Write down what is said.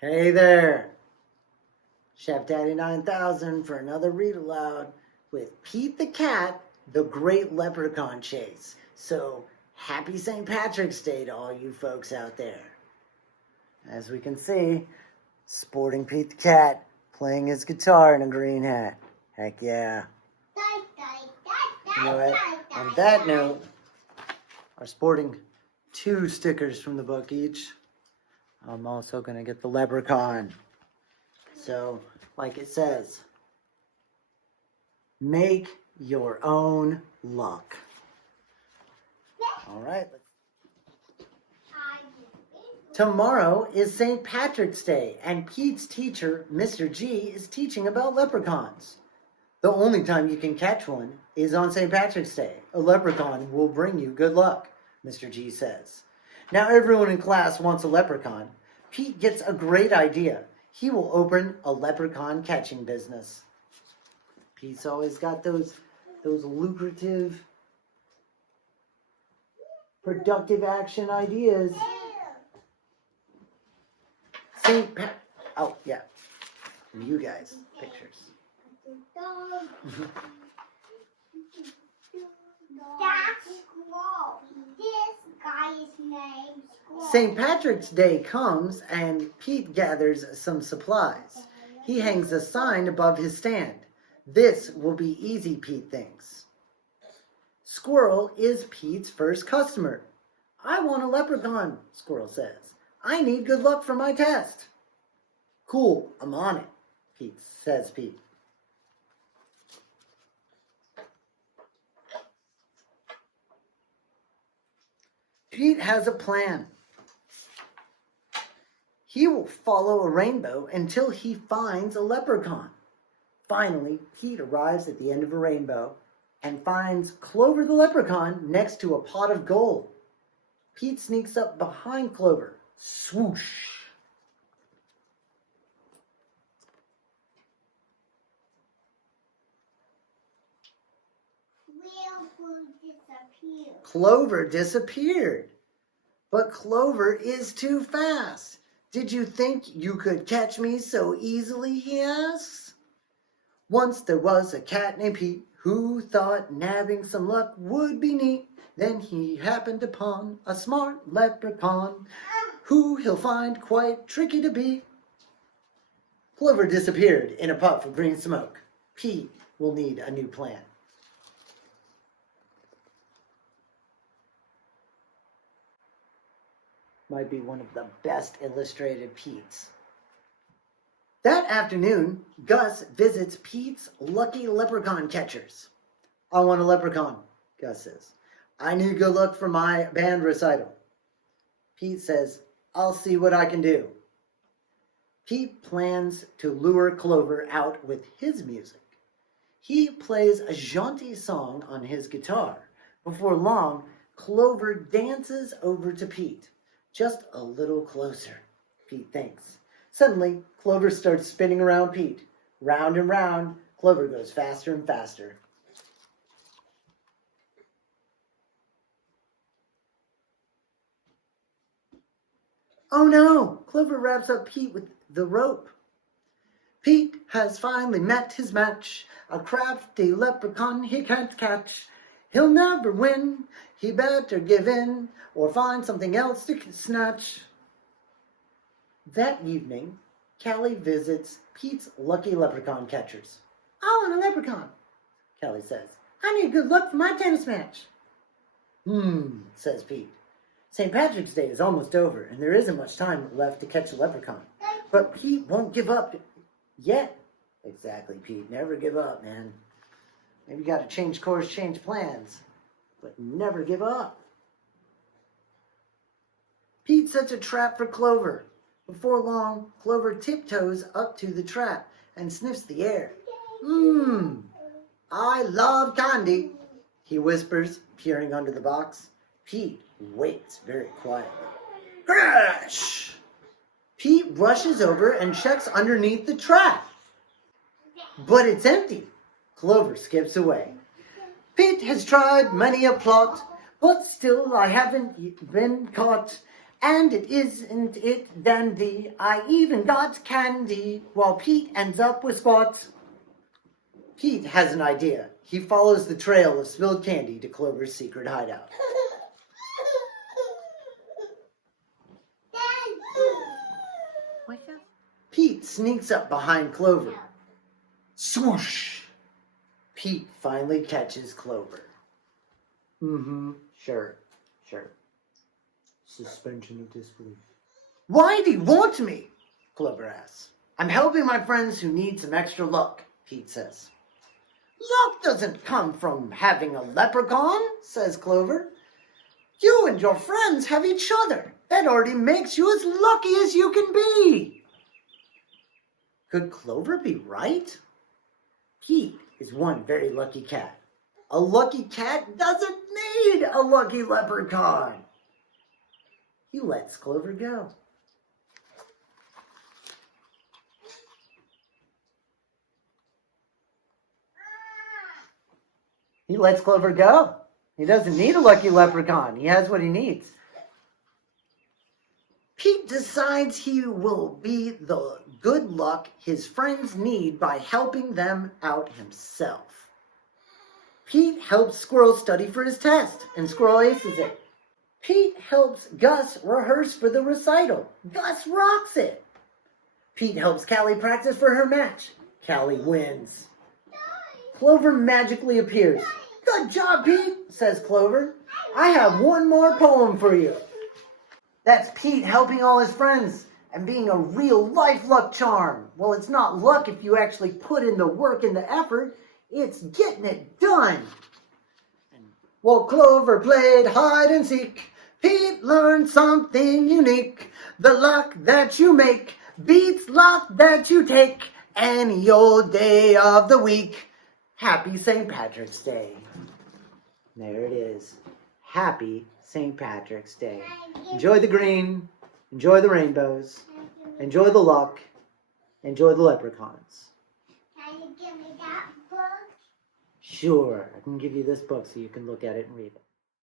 Hey there, Chef Daddy 9000 for another read aloud with Pete the Cat, the Great Leprechaun Chase. So, happy St. Patrick's Day to all you folks out there. As we can see, sporting Pete the Cat playing his guitar in a green hat. Heck yeah. You know what? On that note, are sporting 2 stickers from the book each. I'm also going to get the leprechaun. So, like it says, make your own luck. All right. Tomorrow is St. Patrick's Day, and Pete's teacher, Mr. G, is teaching about leprechauns. The only time you can catch one is on St. Patrick's Day. A leprechaun will bring you good luck, Mr. G says. Now everyone in class wants a leprechaun. Pete gets a great idea. He will open a leprechaun catching business. Pete's always got those lucrative, productive action ideas. Oh, yeah. You guys, pictures. St. Patrick's Day comes and Pete gathers some supplies. He hangs a sign above his stand. This will be easy, Pete thinks. Squirrel is Pete's first customer. I want a leprechaun, Squirrel says. I need good luck for my test. Cool, I'm on it, says Pete. Pete has a plan. He will follow a rainbow until he finds a leprechaun. Finally, Pete arrives at the end of a rainbow and finds Clover the leprechaun next to a pot of gold. Pete sneaks up behind Clover. Swoosh! Clover disappeared. But Clover is too fast. Did you think you could catch me so easily, he asks. Once there was a cat named Pete who thought nabbing some luck would be neat. Then he happened upon a smart leprechaun who he'll find quite tricky to beat. Clover disappeared in a puff of green smoke. Pete will need a new plan. Might be one of the best illustrated Petes. That afternoon, Gus visits Pete's lucky leprechaun catchers. I want a leprechaun, Gus says. I need good luck for my band recital. Pete says, I'll see what I can do. Pete plans to lure Clover out with his music. He plays a jaunty song on his guitar. Before long, Clover dances over to Pete. Just a little closer, Pete thinks. Suddenly, Clover starts spinning around Pete. Round and round, Clover goes faster and faster. Oh no! Clover wraps up Pete with the rope. Pete has finally met his match. A crafty leprechaun he can't catch. He'll never win. He better give in or find something else to snatch. That evening, Callie visits Pete's lucky leprechaun catchers. I want a leprechaun, Callie says. I need good luck for my tennis match. Says Pete. St. Patrick's Day is almost over, and there isn't much time left to catch a leprechaun. But Pete won't give up yet. Exactly, Pete. Never give up, man. Maybe you got to change course, change plans, but never give up. Pete sets a trap for Clover. Before long, Clover tiptoes up to the trap and sniffs the air. I love candy, he whispers, peering under the box. Pete waits very quietly. Crash! Pete rushes over and checks underneath the trap. But it's empty. Clover skips away. Pete has tried many a plot, But still I haven't been caught. And it isn't it dandy. I even got candy while Pete ends up with Spot. Pete has an idea. He follows the trail of spilled candy to Clover's secret hideout. Pete sneaks up behind Clover. Swoosh! Pete finally catches Clover. Sure. Suspension of disbelief. Why do you want me? Clover asks. I'm helping my friends who need some extra luck, Pete says. Luck doesn't come from having a leprechaun, says Clover. You and your friends have each other. That already makes you as lucky as you can be. Could Clover be right? Pete is one very lucky cat. A lucky cat doesn't need a lucky leprechaun. He lets Clover go. He lets Clover go. He doesn't need a lucky leprechaun. He has what he needs. Pete decides he will be the good luck his friends need by helping them out himself. Pete helps Squirrel study for his test, and Squirrel aces it. Pete helps Gus rehearse for the recital. Gus rocks it. Pete helps Callie practice for her match. Callie wins. Clover magically appears. Good job, Pete, says Clover. I have one more poem for you. That's Pete helping all his friends and being a real life luck charm. Well, it's not luck if you actually put in the work and the effort. It's getting it done. While Clover played hide and seek, Pete learned something unique. The luck that you make beats luck that you take any old day of the week. Happy St. Patrick's Day. There it is. Happy St. Patrick's Day. Enjoy the green. Enjoy the rainbows. Enjoy the luck. Enjoy the leprechauns. Can you give me that book? Sure. I can give you this book so you can look at it and read it.